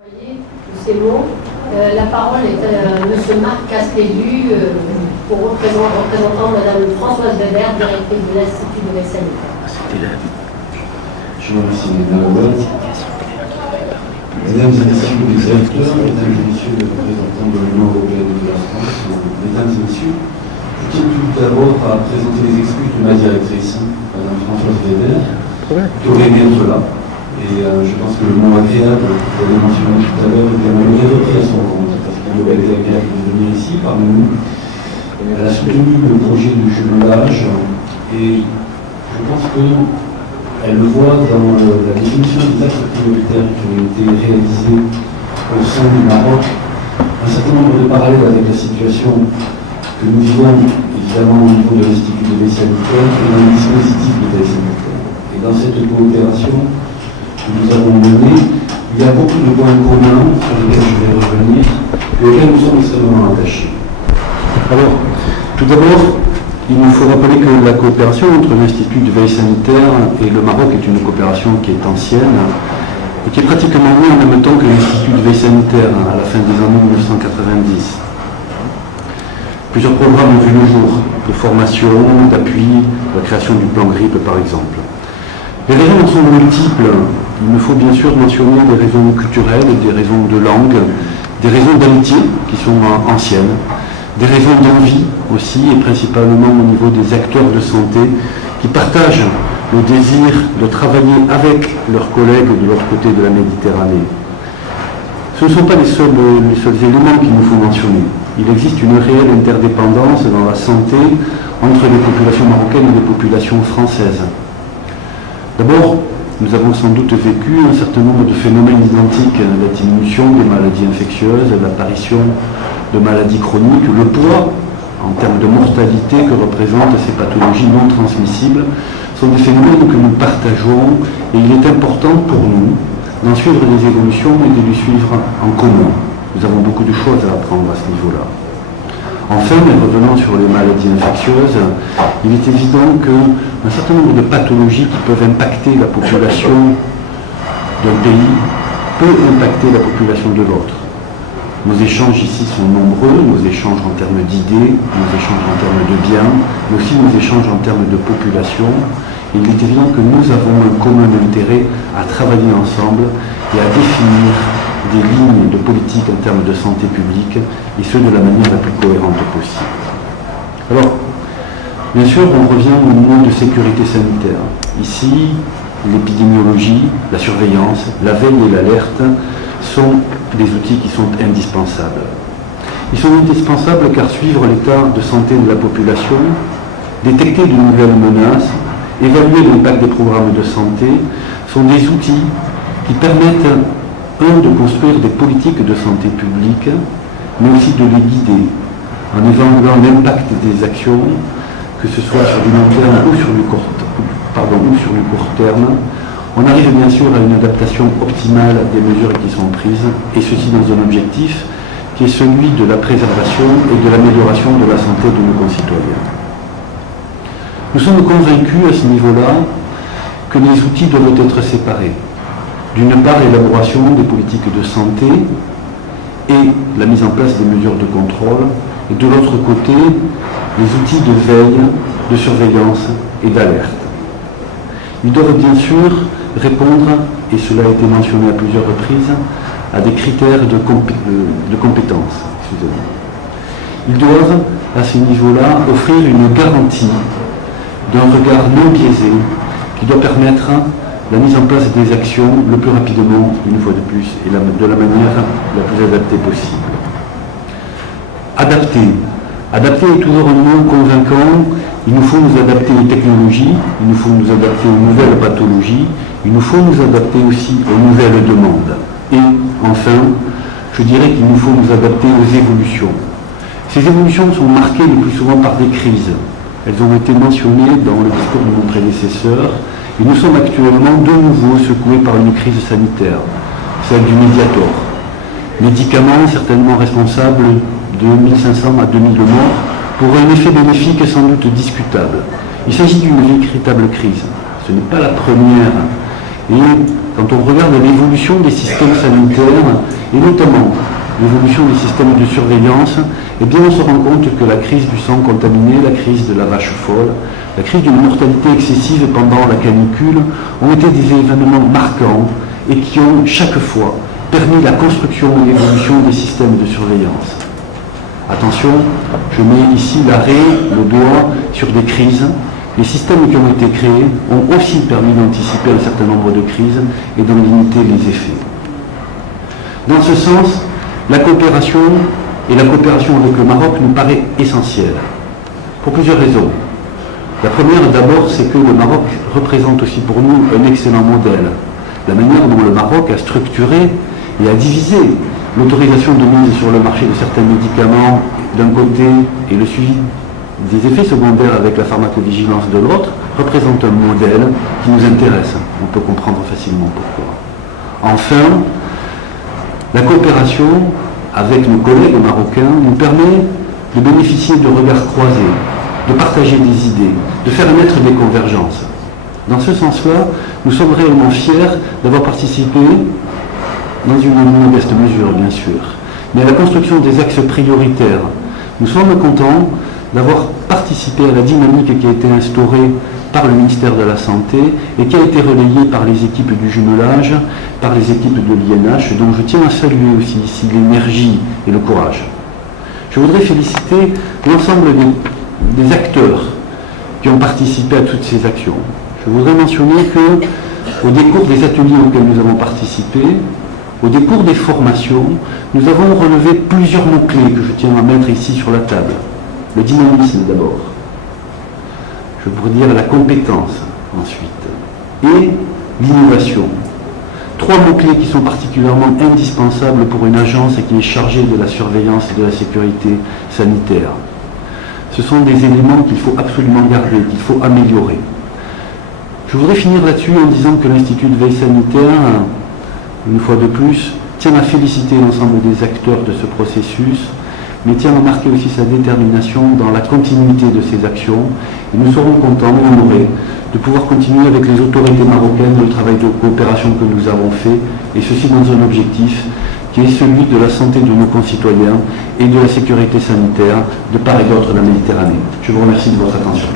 C'est bon. La parole est à M. Marc Castellu, représentant Mme Françoise Weber, directrice de l'Institut de veille sanitaire. Je vous remercie, Mme Laurent. Mesdames et messieurs les directeurs, mesdames et messieurs les représentants de l'Union européenne et de la France, mesdames et messieurs, je tiens tout d'abord à présenter les excuses de ma directrice, Mme Françoise Weber, qui aurait aimé être là. Et je pense que le mot agréable que vous avez mentionné tout à l'heure, elle aurait repris à son compte, parce qu'il aurait été agréable de venir ici parmi nous. Elle a soutenu le projet de jumelage et je pense qu'elle le voit dans la définition des axes prioritaires qui ont été réalisés au sein du Maroc, un certain nombre de parallèles avec la situation que nous vivons évidemment au niveau de l'Institut de veille sanitaire et dans les dispositifs de veille sanitaire. Et dans cette coopération que nous avons menée, il y a beaucoup de points communs sur lesquels je vais revenir et auxquels nous sommes extrêmement attachés. Alors, tout d'abord, il nous faut rappeler que la coopération entre l'Institut de veille sanitaire et le Maroc est une coopération qui est ancienne et qui est pratiquement née en même temps que l'Institut de veille sanitaire à la fin des années 1990. Plusieurs programmes ont vu le jour, de formation, d'appui, la création du plan grippe par exemple. Les raisons sont multiples. Il me faut bien sûr mentionner des raisons culturelles, des raisons de langue, des raisons d'amitié qui sont anciennes, des raisons d'envie aussi, et principalement au niveau des acteurs de santé qui partagent le désir de travailler avec leurs collègues de l'autre côté de la Méditerranée. Ce ne sont pas les seuls éléments qu'il nous faut mentionner. Il existe une réelle interdépendance dans la santé entre les populations marocaines et les populations françaises. D'abord, nous avons sans doute vécu un certain nombre de phénomènes identiques, la diminution des maladies infectieuses, l'apparition de maladies chroniques, le poids en termes de mortalité que représentent ces pathologies non transmissibles sont des phénomènes que nous partageons et il est important pour nous d'en suivre les évolutions et de les suivre en commun. Nous avons beaucoup de choses à apprendre à ce niveau-là. Enfin, mais revenant sur les maladies infectieuses, il est évident qu'un certain nombre de pathologies qui peuvent impacter la population d'un pays peut impacter la population de l'autre. Nos échanges ici sont nombreux, nos échanges en termes d'idées, nos échanges en termes de biens, mais aussi nos échanges en termes de population. Il est évident que nous avons un commun intérêt à travailler ensemble et à définir des lignes de politique en termes de santé publique, et ce de la manière la plus cohérente possible. Alors, bien sûr, on revient au mot de sécurité sanitaire. Ici, l'épidémiologie, la surveillance, la veille et l'alerte sont des outils qui sont indispensables. Ils sont indispensables car suivre l'état de santé de la population, détecter de nouvelles menaces, évaluer l'impact des programmes de santé sont des outils qui permettent de construire des politiques de santé publique, mais aussi de les guider en évaluant l'impact des actions, que ce soit sur du long terme ou sur du court terme. On arrive bien sûr à une adaptation optimale des mesures qui sont prises, et ceci dans un objectif qui est celui de la préservation et de l'amélioration de la santé de nos concitoyens. Nous sommes convaincus à ce niveau-là que les outils doivent être séparés. D'une part, l'élaboration des politiques de santé et la mise en place des mesures de contrôle, et de l'autre côté, les outils de veille, de surveillance et d'alerte. Ils doivent bien sûr répondre, et cela a été mentionné à plusieurs reprises, à des critères de compétence. Ils doivent, à ce niveau-là, offrir une garantie d'un regard non biaisé qui doit permettre la mise en place des actions le plus rapidement, une fois de plus, et de la manière la plus adaptée possible. Adapter. Adapter est toujours un mot convaincant. Il nous faut nous adapter aux technologies, il nous faut nous adapter aux nouvelles pathologies, il nous faut nous adapter aussi aux nouvelles demandes. Et enfin, je dirais qu'il nous faut nous adapter aux évolutions. Ces évolutions sont marquées le plus souvent par des crises. Elles ont été mentionnées dans le discours de mon prédécesseur. Et nous sommes actuellement de nouveau secoués par une crise sanitaire, celle du Mediator. Médicament certainement responsable de 1500 à 2000 morts pour un effet bénéfique sans doute discutable. Il s'agit d'une véritable crise. Ce n'est pas la première Et quand on regarde l'évolution des systèmes sanitaires, et notamment l'évolution des systèmes de surveillance, eh bien on se rend compte que la crise du sang contaminé, la crise de la vache folle, la crise d'une mortalité excessive pendant la canicule ont été des événements marquants et qui ont chaque fois permis la construction et l'évolution des systèmes de surveillance. Attention, je mets ici l'arrêt, le doigt sur des crises. Les systèmes qui ont été créés ont aussi permis d'anticiper un certain nombre de crises et d'en limiter les effets. Dans ce sens, la coopération et la coopération avec le Maroc nous paraît essentielle, pour plusieurs raisons. La première, d'abord, c'est que le Maroc représente aussi pour nous un excellent modèle. La manière dont le Maroc a structuré et a divisé l'autorisation de mise sur le marché de certains médicaments d'un côté et le suivi des effets secondaires avec la pharmacovigilance de l'autre représente un modèle qui nous intéresse. On peut comprendre facilement pourquoi. Enfin, la coopération avec nos collègues marocains nous permet de bénéficier de regards croisés, de partager des idées, de faire naître des convergences. Dans ce sens-là, nous sommes réellement fiers d'avoir participé, dans une modeste mesure bien sûr, mais à la construction des axes prioritaires. Nous sommes contents d'avoir participé à la dynamique qui a été instaurée par le ministère de la Santé et qui a été relayée par les équipes du jumelage, par les équipes de l'INH, dont je tiens à saluer aussi ici l'énergie et le courage. Je voudrais féliciter l'ensemble des acteurs qui ont participé à toutes ces actions. Je voudrais mentionner qu'au décours des ateliers auxquels nous avons participé, au décours des formations, nous avons relevé plusieurs mots-clés que je tiens à mettre ici sur la table. Le dynamisme d'abord, je pourrais dire la compétence ensuite, et l'innovation. Trois mots-clés qui sont particulièrement indispensables pour une agence qui est chargée de la surveillance et de la sécurité sanitaire. Ce sont des éléments qu'il faut absolument garder, qu'il faut améliorer. Je voudrais finir là-dessus en disant que l'Institut de veille sanitaire, une fois de plus, tient à féliciter l'ensemble des acteurs de ce processus, mais tient à marquer aussi sa détermination dans la continuité de ces actions. Et nous serons contents et honorés de pouvoir continuer avec les autorités marocaines le travail de coopération que nous avons fait, et ceci dans un objectif qui est celui de la santé de nos concitoyens et de la sécurité sanitaire de part et d'autre de la Méditerranée. Je vous remercie de votre attention.